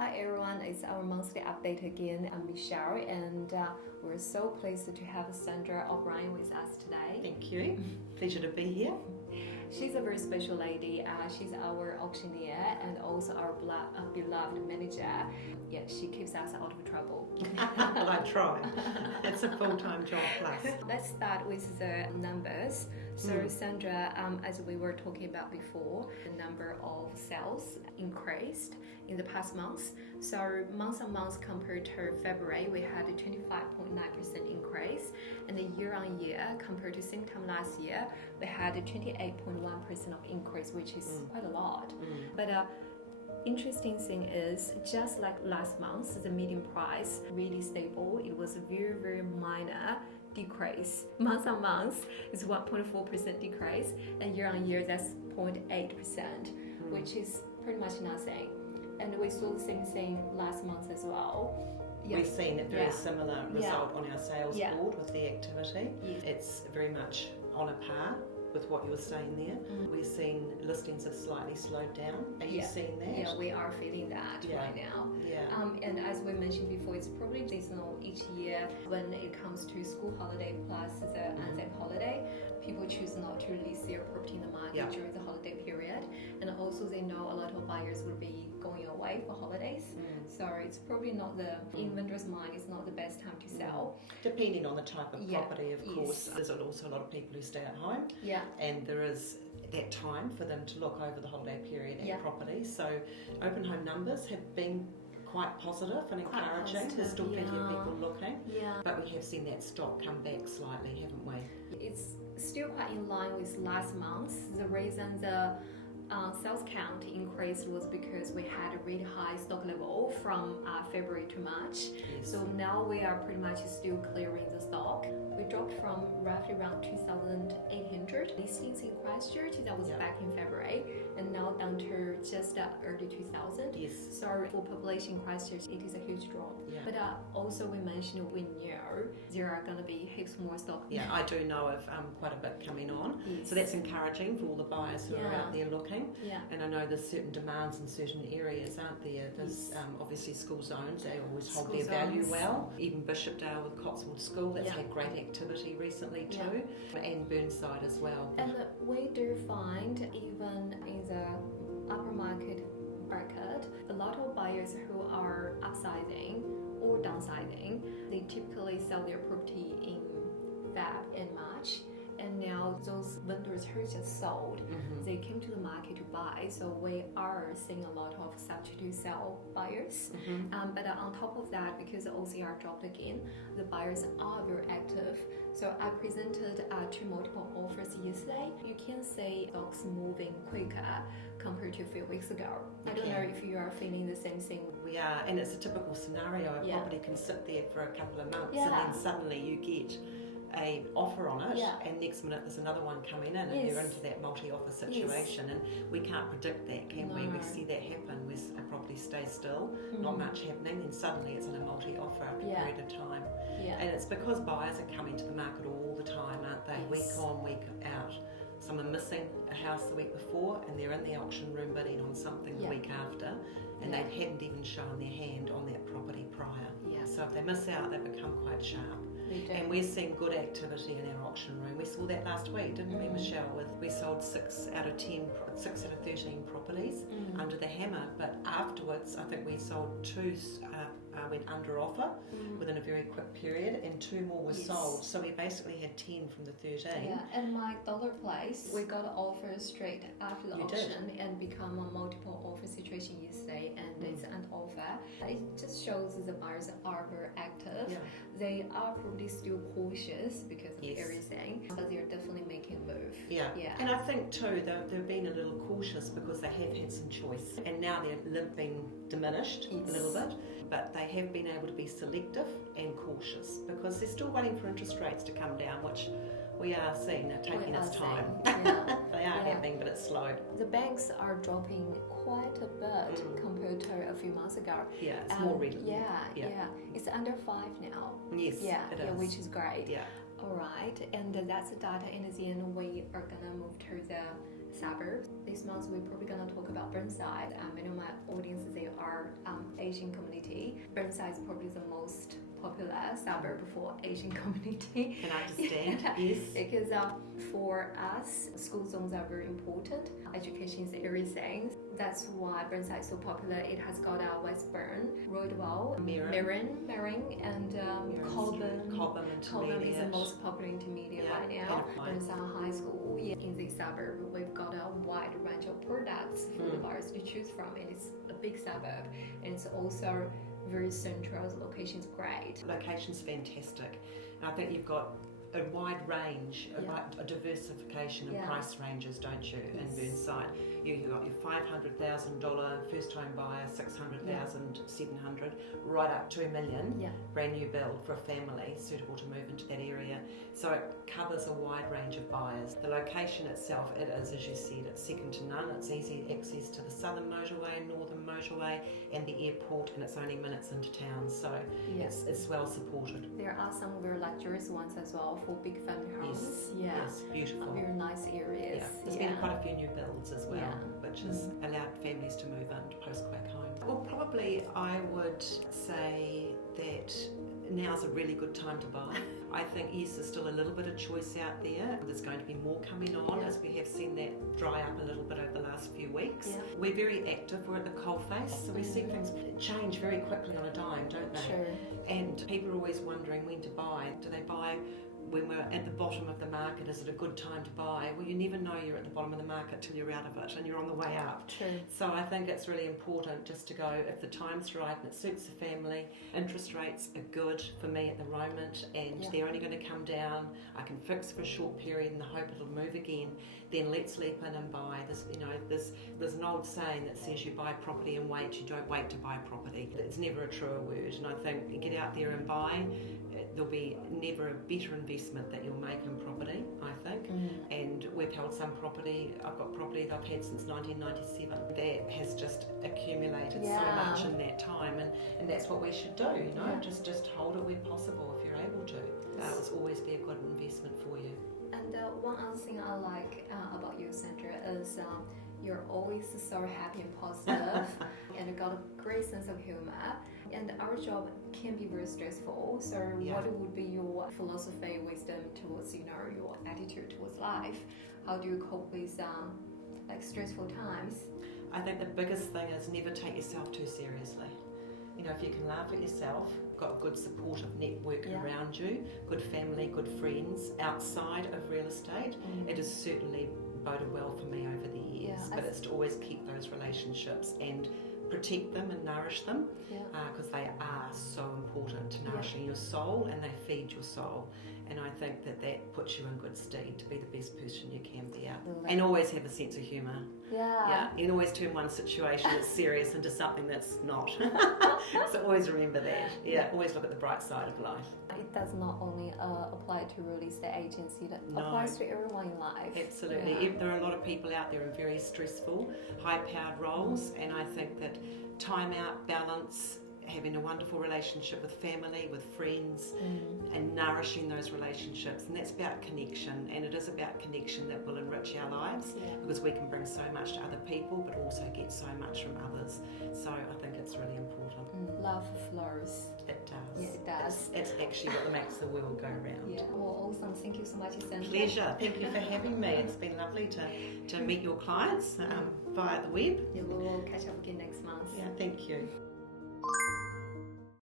Hi everyone, it's our monthly update again. I'm Michelle and we're so pleased to have Sandra O'Brien with us today. Thank you. Pleasure to be here. She's a very special lady. She's our auctioneer and also our beloved manager. Yeah, she keeps us out of trouble. Well, I try. It's a full-time job plus. Let's start with the numbers. So Sandra, as we were talking about before, the number of sales increased in the past months. So month on month compared to February, we had a 25.9% increase, and the year on year compared to same time last year, we had a 28.1% of increase, which is quite a lot. But interesting thing is, just like last month, the median price really stable. It was a very, very minor decrease. Month on month is 1.4% decrease, and year on year that's 0.8%, which is pretty much nothing. And we saw the same thing last month as well. We've seen a very similar result on our sales board with the activity. It's very much on a par with what you were saying there. We're seeing listings have slightly slowed down. Are you seeing that? Yeah, we are feeling that right now. And as we mentioned before, it's probably seasonal each year when it comes to school holiday plus the Anzac holiday. People choose not to list their property in the market during the holiday period, and also they know a lot of buyers will be going away for holidays, so it's probably not the inventor's mind is not the best time to sell. Depending on the type of property, of course. There's also a lot of people who stay at home, and there is that time for them to look over the holiday period at property. So open home numbers have been quite positive and encouraging. There's still plenty of people looking, but we have seen that stock come back slightly, haven't we? It's still quite in line with last month. The reason the sales count increased was because we had a really high stock level from February to March. So now we are pretty much still clearing the stock. We dropped from roughly around 2,800 listings in Christchurch. That was back in February, and now down to just early 2,000. So for population in Christchurch, it is a huge drop. But also we mentioned we know there are going to be heaps more stock. I do know of quite a bit coming on. So that's encouraging for all the buyers who are out there looking. And I know there's certain demands in certain areas, aren't there? There's obviously school zones, they always hold their value well. Even Bishopdale with Cotswold School, that's had great activity recently too, and Burnside as well. And we do find even in the upper market bracket, a lot of buyers who are upsizing or downsizing, they typically sell their property in Feb and March. And now those vendors who just sold, they came to the market to buy. So we are seeing a lot of substitute sell buyers. But on top of that, because the OCR dropped again, the buyers are very active. So I presented two multiple offers yesterday. You can see stocks moving quicker compared to a few weeks ago. I don't know if you are feeling the same thing. We are, and it's a typical scenario. A property can sit there for a couple of months and then suddenly you get a offer on it, and next minute there's another one coming in, and you're into that multi-offer situation, and we can't predict that, can we? We see that happen where a property stays still, not much happening, and suddenly it's in a multi-offer period of time. And it's because buyers are coming to the market all the time, aren't they? Week on, week out. Some are missing a house the week before and they're in the auction room bidding on something the week after, and they hadn't even shown their hand on that property prior. So if they miss out, they become quite sharp. And we're seeing good activity in our auction room. We saw that last week, didn't we, Michelle? We sold 6 out of 13 properties under the hammer. But afterwards, I think we sold 2 went under offer within a very quick period, and 2 more were sold. So we basically had 10 from the 13. And my dollar place, we got an offer straight after the auction and become a multiple offer situation yesterday, and it's an offer. It just shows that the buyers are very active. They are probably still cautious because of everything, but they're definitely making a move. And I think too they've been a little cautious because they have had some choice, and now they're being diminished a little bit, but they have been able to be selective and cautious because they're still waiting for interest rates to come down, which we are seeing are taking its time. They are happening, but it's slow. The banks are dropping quite a bit compared to a few months ago. It's more readily. It's under 5 now. Yes, it is. Which is great. All right, and that's the data, and then we are gonna move to the suburbs. This month we're probably going to talk about Burnside. I know my audience, they are Asian community. Burnside is probably the most popular suburb for Asian community. Can I understand? Yes. Because for us, school zones are very important. Education is everything. That's why Burnside is so popular. It has got Westburn, Roydwell, Mirren, and Cobham is the most popular intermediate right now. Burnside High School. In this suburb, we've got a wide range of products for the buyers to choose from, and it's a big suburb, and it's also very central. The location's great. Location's fantastic. And I think you've got a wide range, a diversification of price ranges, don't you, in Burnside? You've got your $500,000 first home buyer, $600,000, $700,000, right up to $1 million, brand new build for a family suitable to move into that area. So it covers a wide range of buyers. The location itself, it is, as you said, it's second to none. It's easy access to the southern motorway, northern motorway, and the airport, and it's only minutes into town, so it's well supported. There are some very luxurious ones as well for big family homes. Yes, beautiful. Very nice areas. There's been quite a few new builds as well, which has allowed families to move into post-quake homes. Well, probably I would say that now's a really good time to buy. I think, yes, there's still a little bit of choice out there. There's going to be more coming on as we have seen that dry up a little bit over the last few weeks. We're very active, we're at the coalface, so we see things change very quickly on a dime, don't they? Sure. And people are always wondering when to buy. Do they buy when we're at the bottom of the market? Is it a good time to buy? Well, you never know you're at the bottom of the market till you're out of it and you're on the way up. True. So I think it's really important just to go, if the time's right and it suits the family, interest rates are good for me at the moment, and they're only going to come down. I can fix for a short period and hope it'll move again. Then let's leap in and buy. There's an old saying that says you buy property and wait, you don't wait to buy property. It's never a truer word, and I think you get out there and buy. There'll be never a better investment that you'll make in property, I think. And we've held some property. I've got property that I've had since 1997 that has just accumulated so much in that time, and that's what we should do, just hold it where possible if you're able to. It's always be a good investment for you. And one other thing I like about you, Sandra, is you're always so happy and positive, and you got a great sense of humor. And our job can be very stressful. So what would be your philosophy, wisdom towards your attitude towards life? How do you cope with stressful times? I think the biggest thing is never take yourself too seriously. If you can laugh at yourself, got a good supportive network around you, good family, good friends outside of real estate, it has certainly boded well for me over the years. But it's to always keep those relationships and protect them and nourish them, because they are so important to nourishing your soul, and they feed your soul. And I think that puts you in good stead to be the best person you can be out. And always have a sense of humour. You can always turn one situation that's serious into something that's not. So always remember that. Always look at the bright side of life. It does not only apply to real estate agency, that applies to everyone in life. Absolutely. There are a lot of people out there in very stressful, high-powered roles, and I think that time out, balance, having a wonderful relationship with family, with friends, and nourishing those relationships. And that's about connection, and it is about connection that will enrich our lives, because we can bring so much to other people, but also get so much from others. So I think it's really important. Love flows. It does. Yeah, it does. It's actually what makes the world go round. Well, awesome. Thank you so much, Sandra. Pleasure. Thank you for having me. It's been lovely to meet your clients via the web. We will catch up again next month. Thank you.